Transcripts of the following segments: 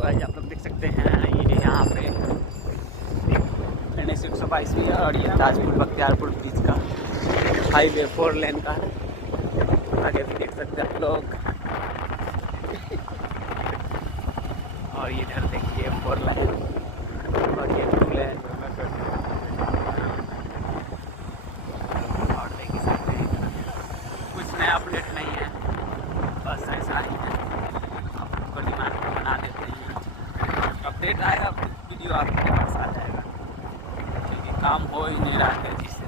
Guys आप लोग देख सकते हैं ये यहाँ पे NH 122 भी है और ये ताजपुर बख्तियारपुर बीच का हाईवे 4 लेन का है। आगे भी देख सकते हैं आप लोग। और इधर देखिए 4 लाइन और ये 2 लेन। और देख सकते हैं कुछ नया अपडेट नहीं है, बस ऐसा ही है। आप लोग को दिमाग में बना देते हैं, अपडेट आएगा वीडियो आपके पास आ जाएगा, क्योंकि काम हो ही नहीं रहा है जिससे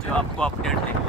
जो आपको अपडेट देगा।